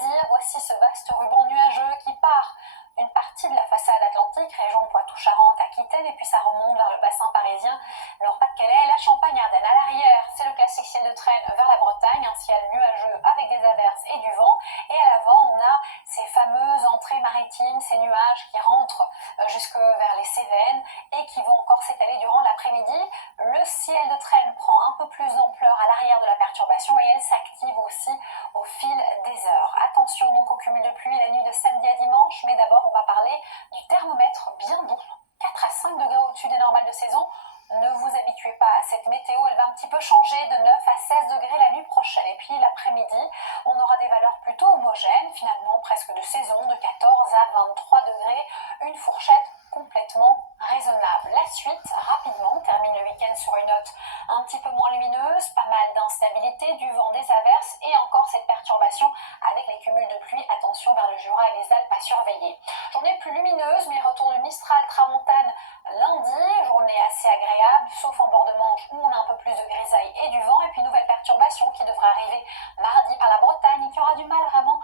plaisir, voici ce vaste ruban nuageux qui part d'une partie de la façade atlantique, région Poitou-Charentes, Aquitaine, et puis ça remonte vers le bassin parisien, le Nord-Pas-de-Calais, la Champagne-Ardenne. À l'arrière, c'est le classique ciel de traîne vers la Bretagne, un ciel nuageux avec des averses et du vent. Et à l'avant, on a ces fameuses entrées maritimes, ces nuages qui rentrent jusque vers les Cévennes et qui vont encore s'étaler durant l'après-midi. Le ciel de traîne prend un peu plus d'ampleur à l'arrière de la perturbation et elle s'active aussi au fil des heures. Attention donc au cumul de pluie la nuit de samedi à dimanche, mais d'abord on va parler du thermomètre bien doux, 4 à 5 degrés au-dessus des normales de saison. Ne vous habituez pas à cette météo, elle va un petit peu changer de 9 à 16 degrés la nuit prochaine. Et puis l'après-midi, on aura des valeurs plutôt homogènes, finalement presque de saison, de 14 à 23 degrés, une fourchette complètement raisonnable. La suite, rapidement, on termine le week-end sur une note un petit peu moins lumineuse, pas mal d'instabilité, du vent, des averses et encore cette perturbation avec les cumuls de pluie. Attention vers le Jura et les Alpes à surveiller. Journée plus lumineuse, mais retour du Mistral tramontane lundi, journée assez agréable, sauf en bord de Manche où on a un peu plus de grisaille et du vent, et puis nouvelle perturbation qui devrait arriver mardi par la Bretagne et qui aura du mal vraiment